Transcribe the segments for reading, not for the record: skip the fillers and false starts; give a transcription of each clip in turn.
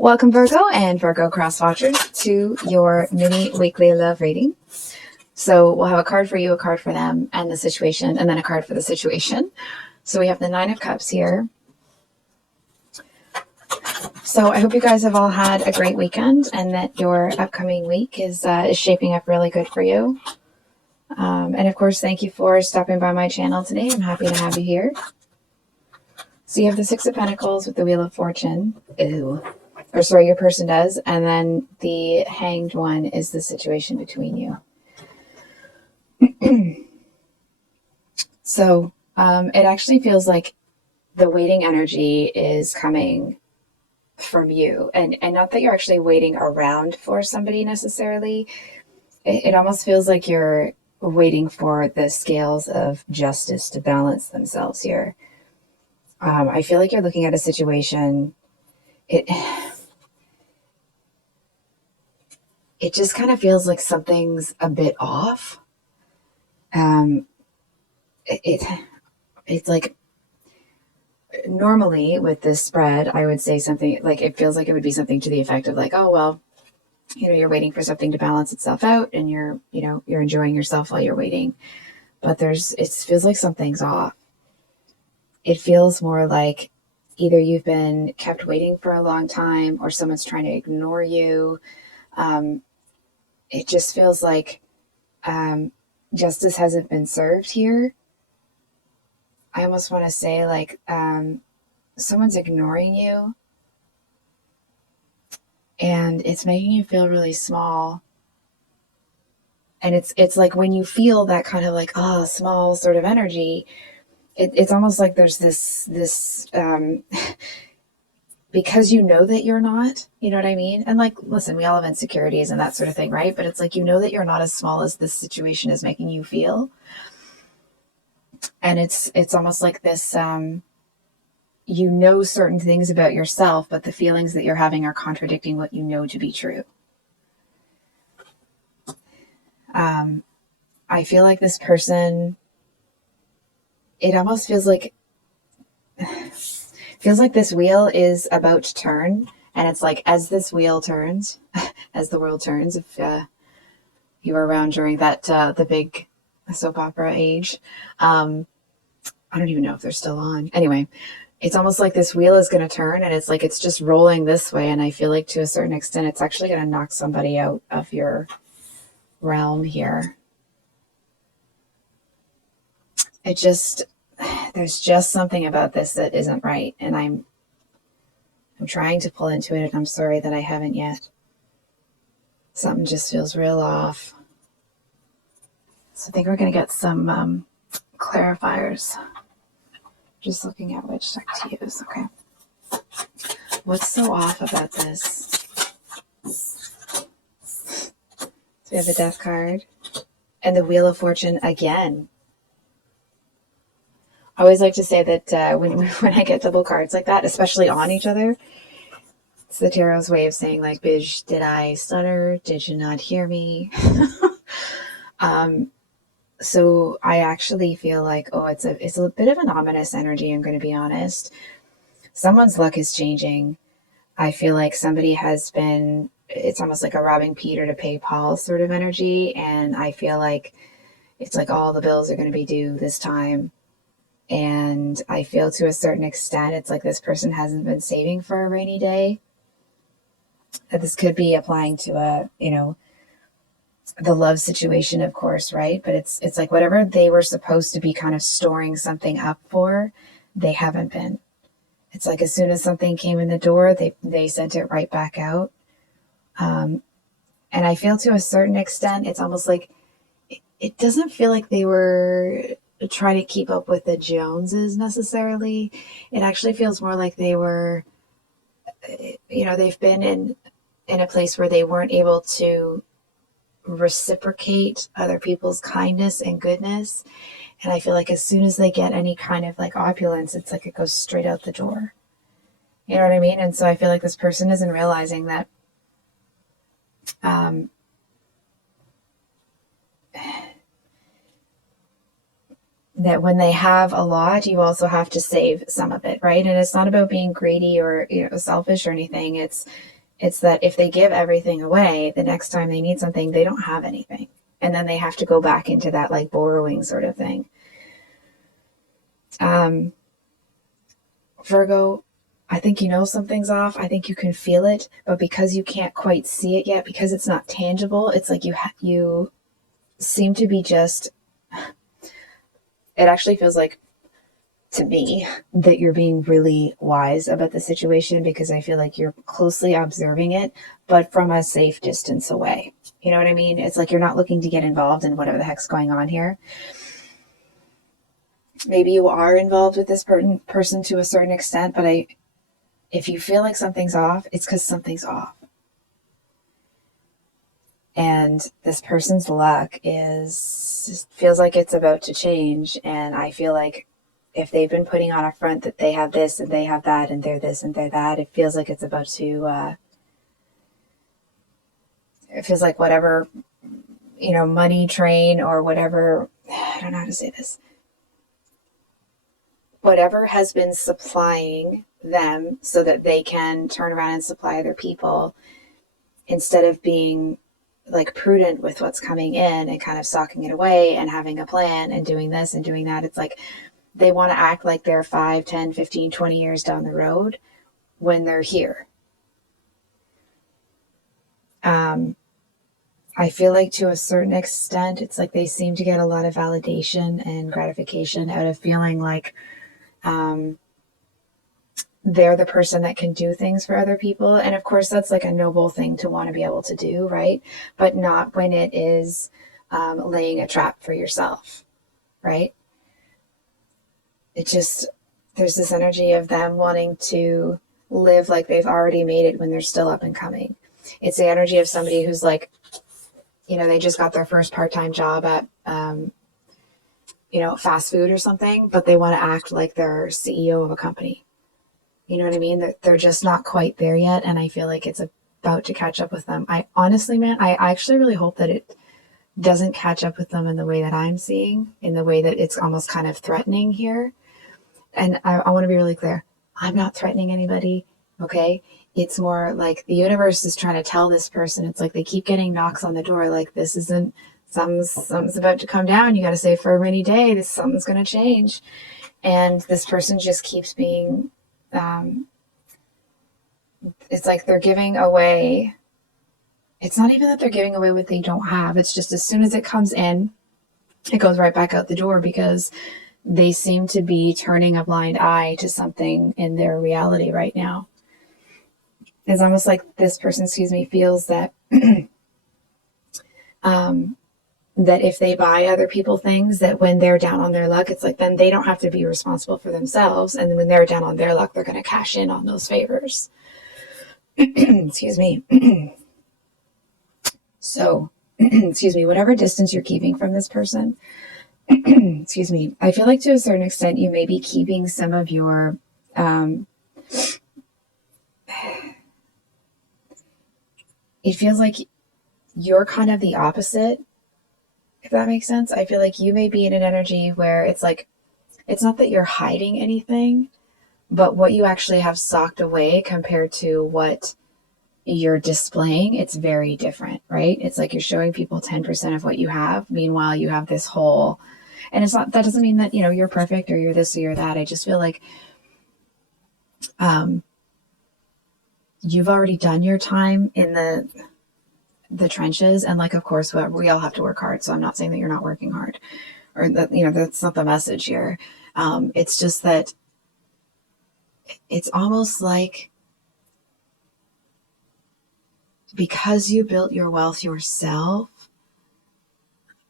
Welcome Virgo and Virgo cross watchers to your mini weekly love reading. So we'll have a card for you, a card for them and the situation, and then a card for the situation. So we have the Nine of Cups here. So I hope you guys have all had a great weekend and that your upcoming week is shaping up really good for you. And of course, thank you for stopping by my channel today. I'm happy to have you here. So you have the Six of Pentacles with the Wheel of Fortune. Ew. Or sorry, your person does. And then the Hanged one is the situation between you. So it actually feels like the waiting energy is coming from you. And not that you're actually waiting around for somebody necessarily. It almost feels like you're waiting for the scales of justice to balance themselves here. I feel like you're looking at a situation. It just kind of feels like something's a bit off. It's like normally with this spread, I would say something like it feels like it would be something to the effect of like, oh, well, you're waiting for something to balance itself out and you're enjoying yourself while you're waiting. But it feels like something's off. It feels more like either you've been kept waiting for a long time or someone's trying to ignore you. It just feels like justice hasn't been served here. I almost want to say like someone's ignoring you and it's making you feel really small. And it's like when you feel that kind of like, small sort of energy, it's almost like there's this because you know that you're not, you know what I mean? And like, listen, we all have insecurities and that sort of thing, right? But it's like, you know that you're not as small as this situation is making you feel. And it's almost like this, certain things about yourself, but the feelings that you're having are contradicting what you know to be true. I feel like this person, it almost feels like this wheel is about to turn. And it's like, as this wheel turns, as the world turns, if you were around during that, the big soap opera age, I don't even know if they're still on. Anyway, it's almost like this wheel is going to turn and it's like, it's just rolling this way. And I feel like to a certain extent, it's actually going to knock somebody out of your realm here. There's just something about this that isn't right. And I'm trying to pull into it and I'm sorry that I haven't yet. Something just feels real off. So I think we're going to get some clarifiers. Just looking at which deck to use. Okay. What's so off about this? So we have the Death card and the Wheel of Fortune again. I always like to say that when I get double cards like that, especially on each other, it's the tarot's way of saying like, bitch, did I stutter? Did you not hear me? So I actually feel like, it's a bit of an ominous energy, I'm going to be honest. Someone's luck is changing. I feel like somebody has been, it's almost like a robbing Peter to pay Paul sort of energy. And I feel like it's like all the bills are going to be due this time. And I feel to a certain extent, it's like this person hasn't been saving for a rainy day. This could be applying to the love situation, of course, right? But it's like whatever they were supposed to be kind of storing something up for, they haven't been. It's like as soon as something came in the door, they sent it right back out. And I feel to a certain extent, it's almost like it doesn't feel like they were trying to keep up with the Joneses necessarily. It actually feels more like they were, they've been in a place where they weren't able to reciprocate other people's kindness and goodness. And I feel like as soon as they get any kind of like opulence, it's like it goes straight out the door. You know what I mean? And so I feel like this person isn't realizing that that when they have a lot, you also have to save some of it, right? And it's not about being greedy or, selfish or anything. It's that if they give everything away, the next time they need something, they don't have anything. And then they have to go back into that like borrowing sort of thing. Virgo, I think something's off. I think you can feel it, but because you can't quite see it yet, because it's not tangible, it's like you seem to be just, it actually feels like to me that you're being really wise about the situation, because I feel like you're closely observing it, but from a safe distance away. You know what I mean? It's like you're not looking to get involved in whatever the heck's going on here. Maybe you are involved with this person to a certain extent, but if you feel like something's off, it's because something's off. And this person's luck feels like it's about to change. And I feel like if they've been putting on a front that they have this and they have that and they're this and they're that, it feels like it's about to, it feels like whatever, money train or whatever, I don't know how to say this, whatever has been supplying them so that they can turn around and supply other people, instead of being like prudent with what's coming in and kind of socking it away and having a plan and doing this and doing that. It's like they want to act like they're 5, 10, 15, 20 years down the road when they're here. I feel like to a certain extent, it's like they seem to get a lot of validation and gratification out of feeling like they're the person that can do things for other people. And of course, that's like a noble thing to want to be able to do, right? But not when it is laying a trap for yourself, right? There's this energy of them wanting to live like they've already made it when they're still up and coming. It's the energy of somebody who's like, they just got their first part-time job at, fast food or something, but they want to act like they're CEO of a company. You know what I mean? They're just not quite there yet. And I feel like it's about to catch up with them. I honestly, man, I actually really hope that it doesn't catch up with them in the way that I'm seeing, in the way that it's almost kind of threatening here. And I want to be really clear. I'm not threatening anybody. Okay. It's more like the universe is trying to tell this person. It's like they keep getting knocks on the door. Like, this isn't, something's about to come down. You got to save for a rainy day. Something's going to change. And this person just keeps being, it's like they're giving away. It's not even that they're giving away what they don't have. It's just as soon as it comes in, it goes right back out the door, because they seem to be turning a blind eye to something in their reality right now. It's almost like this person, feels that that if they buy other people things, that when they're down on their luck, it's like then they don't have to be responsible for themselves. And when they're down on their luck, they're going to cash in on those favors. Excuse me. So, whatever distance you're keeping from this person, excuse me, I feel like to a certain extent, you may be keeping some of your, it feels like you're kind of the opposite, if that makes sense. I feel like you may be in an energy where it's like, it's not that you're hiding anything, but what you actually have socked away compared to what you're displaying, it's very different, right? It's like you're showing people 10% of what you have. Meanwhile, you have this whole, and it's not, that doesn't mean that, you're perfect or you're this or you're that. I just feel like, you've already done your time in the trenches. And like, of course, we all have to work hard. So I'm not saying that you're not working hard, or that, that's not the message here. It's just that it's almost like, because you built your wealth yourself,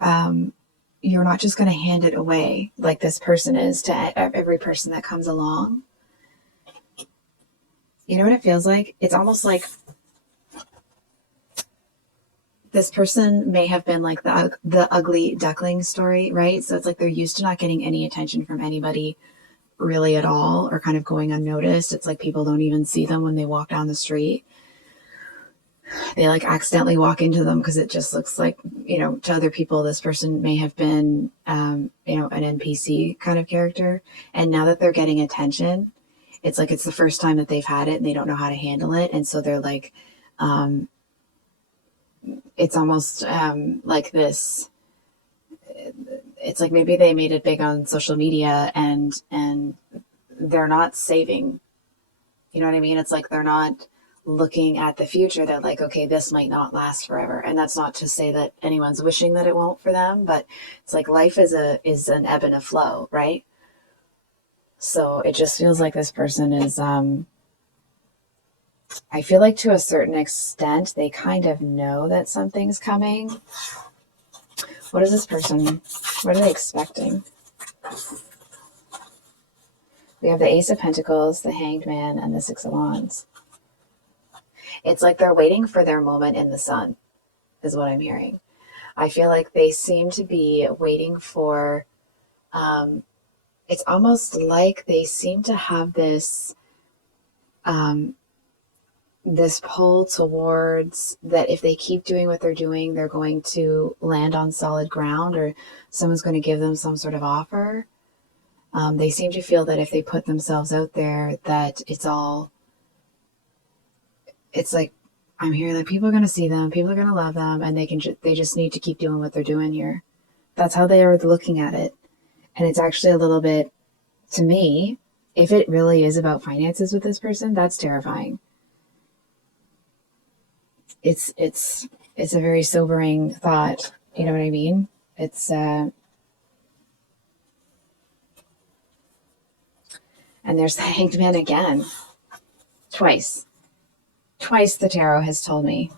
you're not just going to hand it away like this person is to every person that comes along. You know what it feels like? It's almost like this person may have been like the ugly duckling story, right? So it's like they're used to not getting any attention from anybody really at all, or kind of going unnoticed. It's like people don't even see them when they walk down the street. they like accidentally walk into them because it just looks like, you know, to other people, this person may have been, you know, an NPC kind of character. And now that they're getting attention, it's like it's the first time that they've had it and they don't know how to handle it. And so they're like, it's almost like this. It's like maybe they made it big on social media and they're not saving. You know what I mean? It's like they're not looking at the future. They're like, okay, this might not last forever. And that's not to say that anyone's wishing that it won't for them, but it's like life is an ebb and a flow, right? So it just feels like this person is I feel like to a certain extent they kind of know that something's coming. What is this person? What are they expecting? We have the Ace of Pentacles, the Hanged Man, and the Six of Wands. It's like they're waiting for their moment in the sun, is what I'm hearing. I feel like they seem to be waiting for, it's almost like they seem to have this, this pull towards that if they keep doing what they're doing, they're going to land on solid ground or someone's going to give them some sort of offer. They seem to feel that if they put themselves out there, that it's like, I'm here, that people are going to see them, people are going to love them, and they just need to keep doing what they're doing here. That's how they are looking at it. And it's actually a little bit, to me, if it really is about finances with this person, that's terrifying. It's a very sobering thought. You know what I mean? It's, and there's the Hanged Man again. Twice the tarot has told me.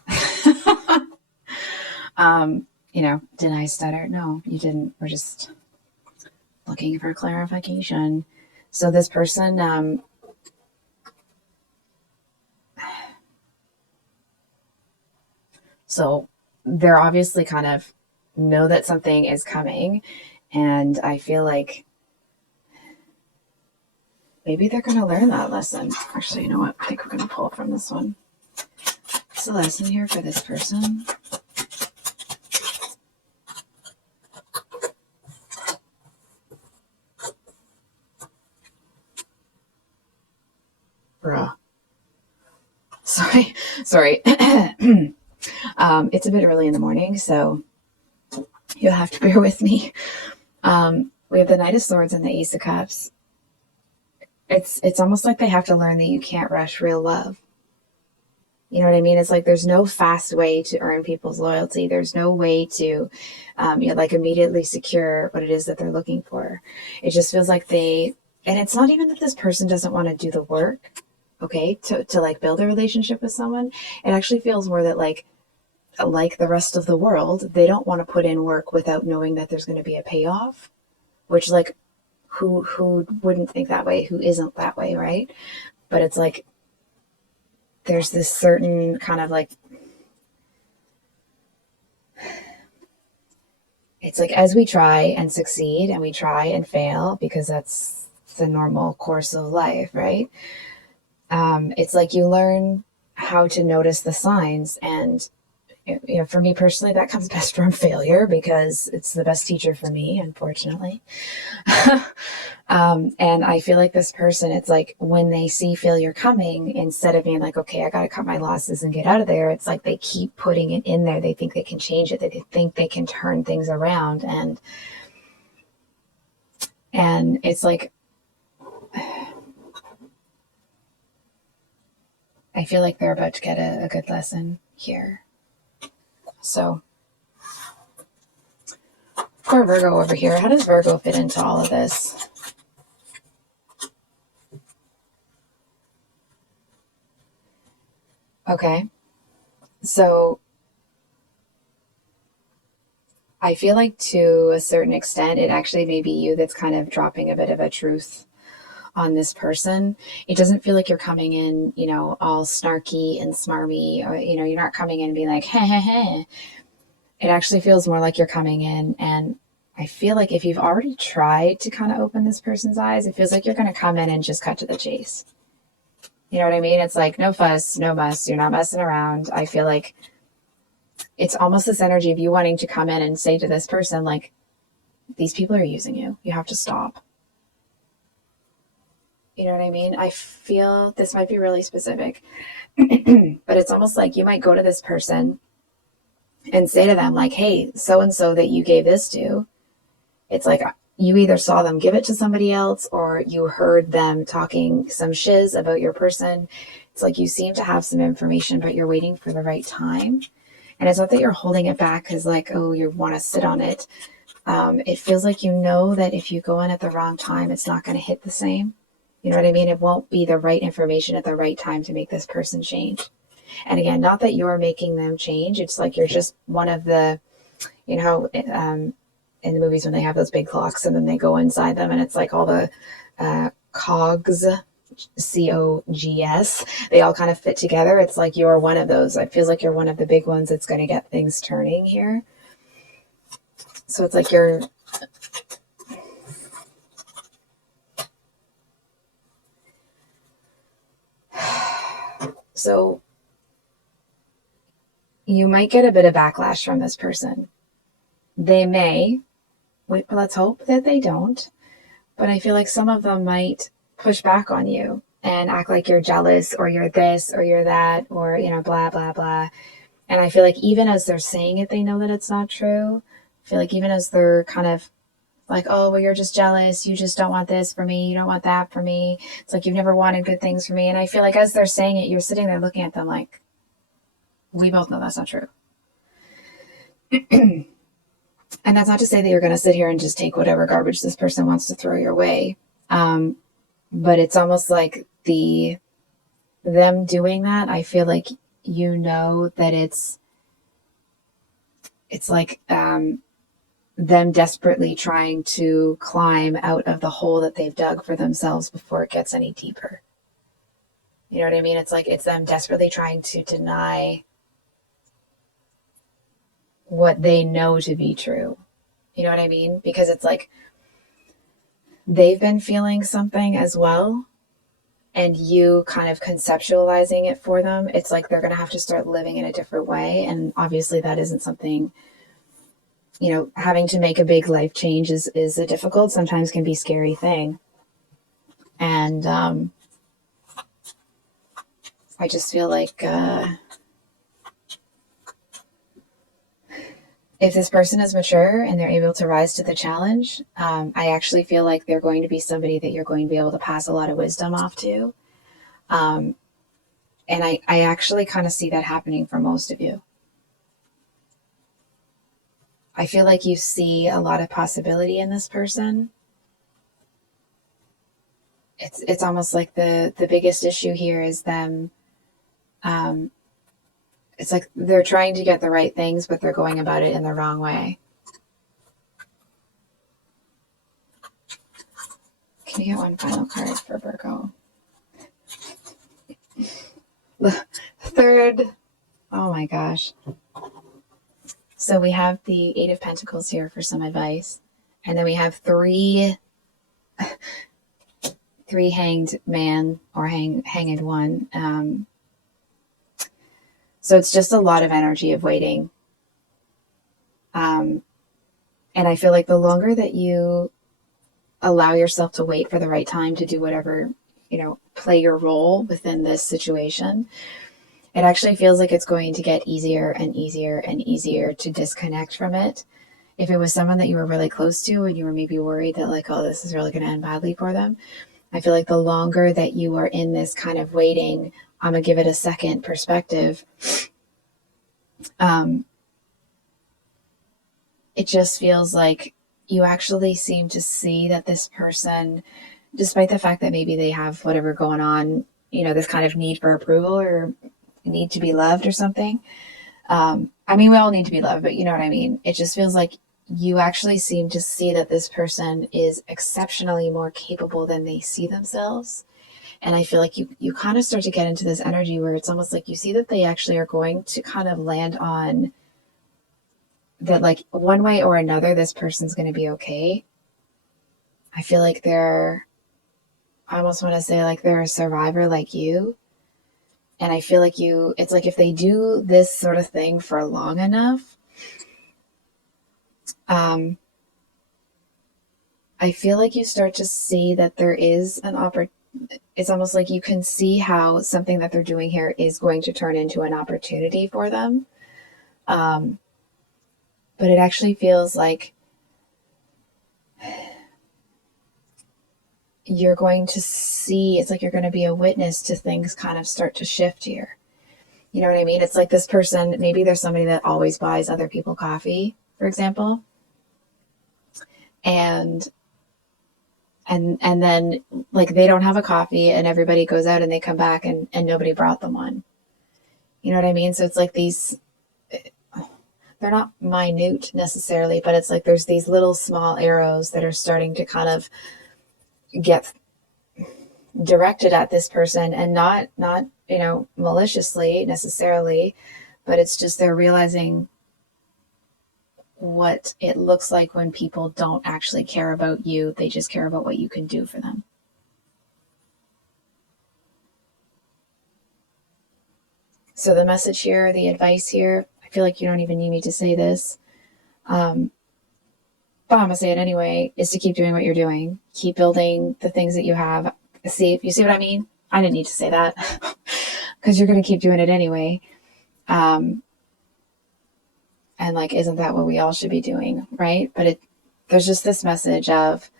You know, did I stutter? No, you didn't. We're just looking for clarification. So this person, so they're obviously kind of know that something is coming. And I feel like maybe they're going to learn that lesson. Actually, you know what? I think we're going to pull from this one. What's the lesson here for this person? Bruh. Sorry. It's a bit early in the morning, so you'll have to bear with me. We have the Knight of Swords and the Ace of Cups. It's almost like they have to learn that you can't rush real love. You know what I mean? It's like there's no fast way to earn people's loyalty. There's no way to, you know, like immediately secure what it is that they're looking for. It just feels like and it's not even that this person doesn't want to do the work, okay, to like build a relationship with someone. It actually feels more that like the rest of the world, they don't want to put in work without knowing that there's going to be a payoff, which like who wouldn't think that way, who isn't that way, right? But it's like there's this certain kind of like, it's like as we try and succeed and we try and fail, because that's the normal course of life, right? It's like you learn how to notice the signs. And you know, for me personally, that comes best from failure because it's the best teacher for me, unfortunately. And I feel like this person, it's like when they see failure coming, instead of being like, okay, I got to cut my losses and get out of there, it's like they keep putting it in there. They think they can change it. They think they can turn things around. And it's like, I feel like they're about to get a good lesson here. So for Virgo over here, how does Virgo fit into all of this? Okay. So I feel like to a certain extent, it actually may be you that's kind of dropping a bit of a truth on this person. It doesn't feel like you're coming in, you know, all snarky and smarmy, or, you know, you're not coming in and being like, hey, hey, hey. It actually feels more like you're coming in, and I feel like if you've already tried to kind of open this person's eyes, it feels like you're going to come in and just cut to the chase. You know what I mean? It's like, no fuss, no muss. You're not messing around. I feel like it's almost this energy of you wanting to come in and say to this person, like, these people are using you. You have to stop. You know what I mean? I feel this might be really specific, but it's almost like you might go to this person and say to them, like, hey, so and so that you gave this to, it's like you either saw them give it to somebody else or you heard them talking some shiz about your person. It's like you seem to have some information, but you're waiting for the right time. And it's not that you're holding it back because, like, oh, you want to sit on it. It feels like you know that if you go in at the wrong time, it's not going to hit the same. You know what I mean? It won't be the right information at the right time to make this person change. And again, not that you're making them change. It's like you're just one of the, you know, in the movies when they have those big clocks and then they go inside them and it's like all the cogs, COGS, they all kind of fit together. It's like you're one of those. It feels like you're one of the big ones that's going to get things turning here. So it's like you're... So you might get a bit of backlash from this person. They may, let's hope that they don't, but I feel like some of them might push back on you and act like you're jealous or you're this or you're that or, you know, blah, blah, blah. And I feel like even as they're saying it, they know that it's not true. I feel like even as they're kind of like, oh, well, you're just jealous. You just don't want this for me. You don't want that for me. It's like you've never wanted good things for me. And I feel like as they're saying it, you're sitting there looking at them like, we both know that's not true. And that's not to say that you're going to sit here and just take whatever garbage this person wants to throw your way. But it's almost like them doing that. I feel like you know that it's like them desperately trying to climb out of the hole that they've dug for themselves before it gets any deeper. You know what I mean? It's like it's them desperately trying to deny what they know to be true. You know what I mean? Because it's like they've been feeling something as well, and you kind of conceptualizing it for them. It's like they're going to have to start living in a different way. And obviously that isn't something, you know, having to make a big life change is a difficult, sometimes can be scary thing. And I just feel like if this person is mature and they're able to rise to the challenge, I actually feel like they're going to be somebody that you're going to be able to pass a lot of wisdom off to. And I actually kind of see that happening for most of you. I feel like you see a lot of possibility in this person. It's almost like the biggest issue here is them. It's like they're trying to get the right things, but they're going about it in the wrong way. Can you get one final card for Virgo? The third, oh my gosh. So we have the Eight of Pentacles here for some advice. And then we have three hanged man or hanged one. So it's just a lot of energy of waiting. And I feel like the longer that you allow yourself to wait for the right time to do whatever, you know, play your role within this situation, it actually feels like it's going to get easier and easier and easier to disconnect from it. If it was someone that you were really close to and you were maybe worried that like, oh, this is really going to end badly for them, I feel like the longer that you are in this kind of waiting, I'm going to give it a second perspective. It just feels like you actually seem to see that this person, despite the fact that maybe they have whatever going on, you know, this kind of need for approval or need to be loved or something. I mean, we all need to be loved, but you know what I mean? It just feels like you actually seem to see that this person is exceptionally more capable than they see themselves. And I feel like you kind of start to get into this energy where it's almost like you see that they actually are going to kind of land on that, like one way or another, this person's going to be okay. I feel like I almost want to say like they're a survivor like you. And I feel like it's like if they do this sort of thing for long enough, I feel like you start to see that there is an opportunity. It's almost like you can see how something that they're doing here is going to turn into an opportunity for them. But it actually feels like you're going to see, it's like you're going to be a witness to things kind of start to shift here. You know what I mean? It's like this person, maybe there's somebody that always buys other people coffee, for example. And then like they don't have a coffee and everybody goes out and they come back and nobody brought them one. You know what I mean? So it's like these, they're not minute necessarily, but it's like there's these little small arrows that are starting to kind of get directed at this person, and not maliciously necessarily, but it's just they're realizing what it looks like when people don't actually care about you. They just care about what you can do for them. So the message here, the advice here, I feel like you don't even need me to say this, but I'm going to say it anyway, is to keep doing what you're doing. Keep building the things that you have. You see what I mean? I didn't need to say that because you're going to keep doing it anyway. And like, isn't that what we all should be doing? Right. But there's just this message of,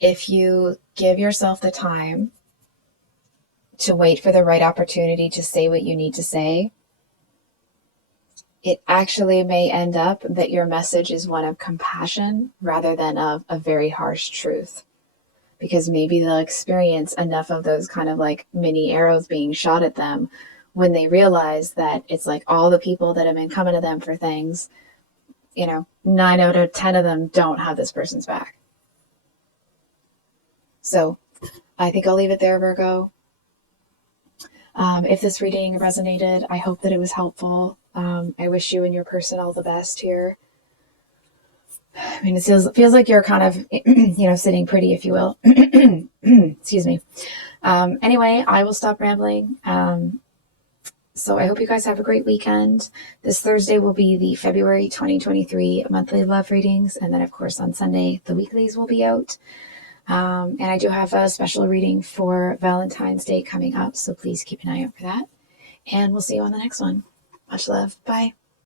if you give yourself the time to wait for the right opportunity to say what you need to say, it actually may end up that your message is one of compassion rather than of a very harsh truth. Because maybe they'll experience enough of those kind of like mini arrows being shot at them when they realize that it's like all the people that have been coming to them for things, 9 out of 10 of them don't have this person's back. So I think I'll leave it there, Virgo. If this reading resonated, I hope that it was helpful. I wish you and your person all the best here. I mean, it feels like you're kind of, sitting pretty, if you will. Excuse me. Anyway, I will stop rambling. So I hope you guys have a great weekend. This Thursday will be the February 2023 monthly love readings. And then, of course, on Sunday, the weeklies will be out. And I do have a special reading for Valentine's Day coming up. So please keep an eye out for that. And we'll see you on the next one. Much love. Bye.